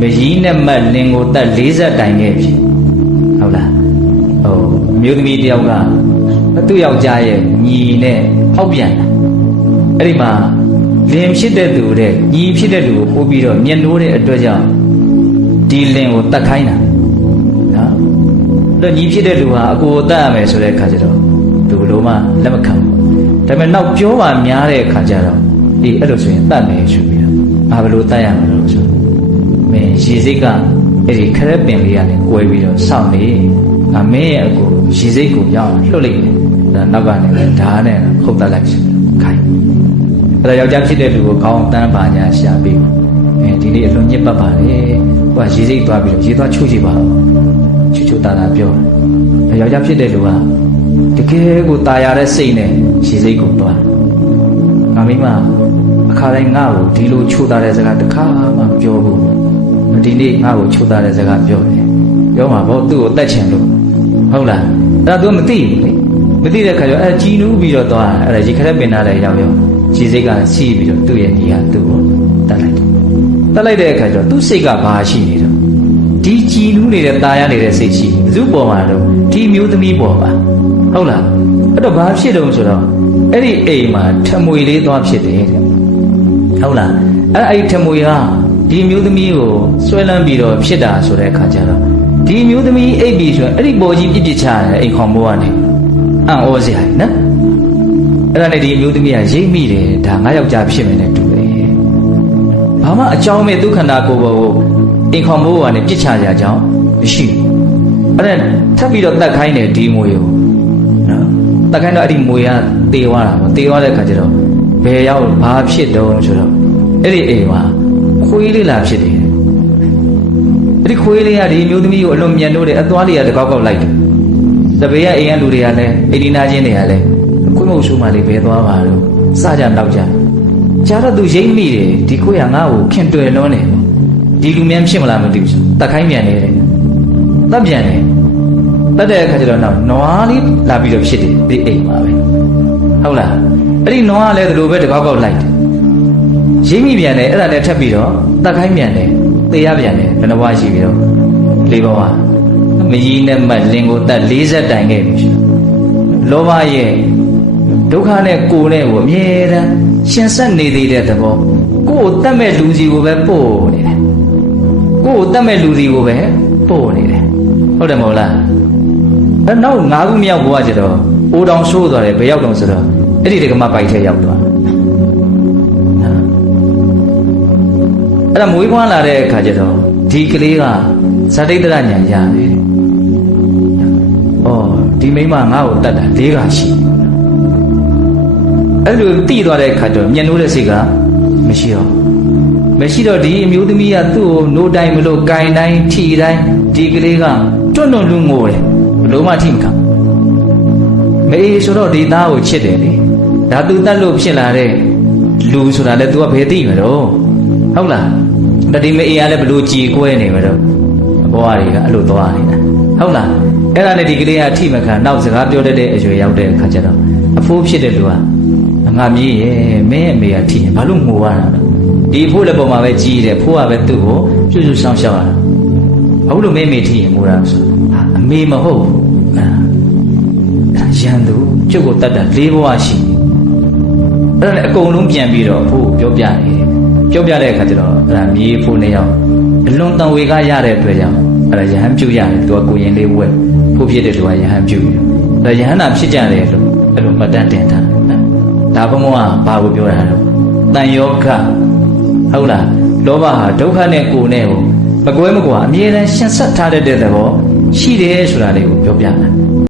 မကြီးနဲ့မတ်လင်ကိုတက်40တိုင်ခဲ့ပြီဟုတ်လားဟိုအမျိုးသမီးတယောက်ကသူ့ယောက်ျားရဲ့ညီနဲ့ဖောက်ပြန်တာအဲ့ဒီမှာလင်ဖြစ်တဲ့သူတဲ့ညီဖြစ်တဲ့သူကိုပို့ပြီးတော့မျက်နှိုးတဲ့အတွက်ကြောင့်ဒီလင်ကိုတတ်ခိုင်းတာနော်တော့ညီဖြစ်တဲ့လူဟာအကိုကိုတတ်ရမယ်ဆိုတဲ့အခါကျတော့သူဘလို့မှလက်မခံဘူးဒါပေမဲ့နောက်ပြောပါများတဲ့အခါကျတော့ဒီအဲ့လိုဆိုရင်တတ်မယ်ဆိုပြီးတော့ဘာဘလို့တတ်ရမလို့ဆို မင်းရေစိတ်ကအဲ့ဒီခရက်ပင်လေးကနေကွဲပြီးတော့စောင့်နေငါမင်းရဲ့အကိုရေစိတ်ကိုရောက်လွှတ်လိုက်တယ်ဒါနောက်ကနေလည်းဓာတ်နဲ့ခုတ်တတ်လိုက်ခိုင်းအဲ့တော့ယောက်ျားဖြစ်တဲ့လူကိုကောင်းတန်းပါညာရှာပြီးအဲဒီနေ့အလွန်ညစ်ပတ်ပါတယ်ဟိုကရေစိတ်သွားပြီးတော့ရေသွားချိုးကြည့်ပါဦးချူချူတာတာပြောတယ်ယောက်ျားဖြစ်တဲ့လူကတကယ်ကိုตายရတဲ့စိတ်နဲ့ရေစိတ်ကိုသွား ငါမိမအခါတိုင်းငါ့ကိုဒီလိုချိုးတာတဲ့စကားတစ်ခါမှမပြောဘူးဒီနေ့ငါ့ကိုချိုးတာတဲ့စကားပြောတယ်ပြောမှာဗောသူ့ကိုတတ်ချင်လို့ဟုတ်လားအဲ့ဒါ तू မသိဘူးလေမသိတဲ့ခါကျတော့အဲကြည်နူးပြီးတော့သွားအဲ့ဒါရေခရက်ပင်သားလည်းရောက်ရောက်ခြေစိတ်ကစီးပြီးတော့သူ့ရဲ့ညီကသူ့ကိုတတ်လိုက်တယ်တတ်လိုက်တဲ့အခါကျတော့သူ့စိတ်ကဘာရှိနေတော့ဒီကြည်နူးနေတဲ့ตาရနေတဲ့စိတ်ရှိဘယ်သူပေါ်မှာတော့ဒီမျိုးသမီးပေါ်မှာဟုတ်လား အဲ့တော့ဘာဖြစ်တုံးဆိုတော့အဲ့ဒီအိမ်မှာထမွေလေးသွားဖြစ်တယ်တဲ့ဟုတ်လားအဲ့အဲ့ဒီထမွေကဒီမျိုးသမီးကိုဆွဲလန်းပြီးတော့ဖြစ်တာဆိုတဲ့အခါကျတော့ဒီမျိုးသမီးအိပ်ပြီးဆိုရင်အဲ့ဒီပေါ်ကြီးပြစ်ပြစ်ချရတယ်အိမ်ခေါင်မိုးကနေအံ့ဩစရာနော်အဲ့ဒါနဲ့ဒီမျိုးသမီးကရိပ်မိတယ်ဒါငါယောက်ျားဖြစ်မယ်နဲ့တူတယ်ဘာမှအကြောင်းမဲ့ဒုက္ခနာကိုယ်ပေါ်ကိုအိမ်ခေါင်မိုးကနေပြစ်ချရကြအောင်မရှိဘူးအဲ့ဒါထပ်ပြီးတော့တတ်ခိုင်းတယ်ဒီမွေကိုနော် တတ်ခိုင်းတော့အဲ့ဒီမွေကတေသွားတာပေါ့တေသွားတဲ့အခါကျတော့ဘယ်ရောက်ဘာဖြစ်တော့ဆိုတော့အဲ့ဒီအိမ်မှာခွေးလေးလာဖြစ်တယ်အဲ့ဒီခွေးလေးကဒီမျိုးသမီးကိုအလွန်မြန်လို့တယ်အသွားလေးကတကောက်ကောက်လိုက်တယ်တပည့်ကအိမ်ကလူတွေကလည်းအိဒီနာချင်းတွေကလည်းခွေးမုတ်ဆိုးမှလေးဘယ်သွားပါတော့စကြနောက်ကြကျတော့သူရိမ့်မိတယ်ဒီခွေးကငါ့ကိုခင်တွယ်လွန်းတယ်ဒီလူမြန်ဖြစ်မလားမသိဘူးတတ်ခိုင်းမြန်နေတယ်တတ်ပြန်တယ် တတ်တဲ့အခါကျတော့နောက်နွားလေးလာပြီးတော့ဖြစ်တယ်ဒီအိမ်မှာပဲဟုတ်လားအဲ့ဒီနွားကလည်းဒီလိုပဲတကောက်ကောက်လိုက်တယ်ရိမ့်မိပြန်တယ်အဲ့ဒါနဲ့ထပ်ပြီးတော့တတ်ခိုင်းမြန်တယ်သေရပြန်တယ်ဘယ်နှဘွားရှိပြီးတော့လေးဘွားမကြီးနဲ့မတ်လင်ကိုတတ်40တိုင်ခဲ့ပြီလောဘရဲ့ဒုက္ခနဲ့ကိုယ်နဲ့ကိုအမြဲတမ်းရှင်ဆက်နေသေးတဲ့သဘောကိုယ်ကိုတတ်မဲ့လူစီကိုပဲပို့နေတယ်ကိုယ်ကိုတတ်မဲ့လူစီကိုပဲပို့နေတယ်ဟုတ်တယ်မဟုတ်လားအဲ နောက်၅ခုမြောက်ဘဝကျတော့အိုးတောင်ဆိုးသွားတယ်ဘယ်ရောက်တော့ဆိုတော့အဲ့ဒီတကမပိုက်ထဲရောက်သွားအဲ့ဒါမွေးဖွားလာတဲ့အခါကျတော့ဒီကလေးကဇတိတ္တရညာရတယ်။အော်ဒီမိမငါ့ကိုတတ်တာလေးကရှိ။အဲ့လိုတိသွားတဲ့အခါကျတော့မျက်နှိုးတဲ့စိတ်ကမရှိတော့မရှိတော့ဒီအမျိုးသမီးကသူ့ကိုနိုးတိုင်းမလို့ကင်တိုင်းထီတိုင်းဒီကလေးကတွန့်တွန့်လူငိုတယ်ဘ လို့မှထိမခံမအေးဆိုတော့ဒီသားကိုချစ်တယ်လေဒါသူတတ်လို့ဖြစ်လာတဲ့လူဆိုတာလေ तू ကဘယ်သိမှာတော့ဟုတ်လားတတိမအေးရလဲဘလို့ကြည်ကွဲနေမှာတော့ဘဝတွေကအဲ့လိုသွားနေတာဟုတ်လားအဲ့ဒါနဲ့ဒီကလေးကအထိမခံနောက်စကားပြောတတ်တဲ့အရွယ်ရောက်တဲ့အခါကျတော့အဖိုးဖြစ်တဲ့လူကငါမြည်ရဲ့မင်းအမေကထိရင်ဘာလို့ငိုရတာလဲဒီဖိုးလည်းပုံမှာပဲကြီးတယ်ဖိုးကပဲသူ့ကိုပြုစုဆောင်ရှောက်ရတာဘာလို့မင်းမေထိရင်ငိုတာဆိုဟာအမေမဟုတ်ဘူး အဲ့ရန်သူကျုပ်ကိုတတ်တာ၄ဘဝရှိတယ်အဲ့ဒါလည်းအကုန်လုံးပြန်ပြီးတော့ဖို့ပြောပြတယ်ပြောပြတဲ့အခါကျတော့အဲ့ဒါမြေးဖို့နေရောက်အလွန်တန်ဝေကရတဲ့အတွက်ကြောင့်အဲ့ဒါယဟန်ပြုတ်ရတယ်သူကကိုရင်လေးဝက်ဖို့ဖြစ်တဲ့သူကယဟန်ပြုတ်တယ်ဒါယဟန်နာဖြစ်ကြတယ်လို့အဲ့လိုမှတ်တမ်းတင်ထားတယ်ဒါဘုံကဘာကိုပြောတာတော့တန်ယောဂဟုတ်လားလောဘဟာဒုက္ခနဲ့ကိုယ်နဲ့ကိုမကွဲမကွာအမြဲတမ်းရှင်းဆက်ထားတဲ့တဲ့သဘော ရှိတယ်ဆိုတာလေးကိုပြောပြတာ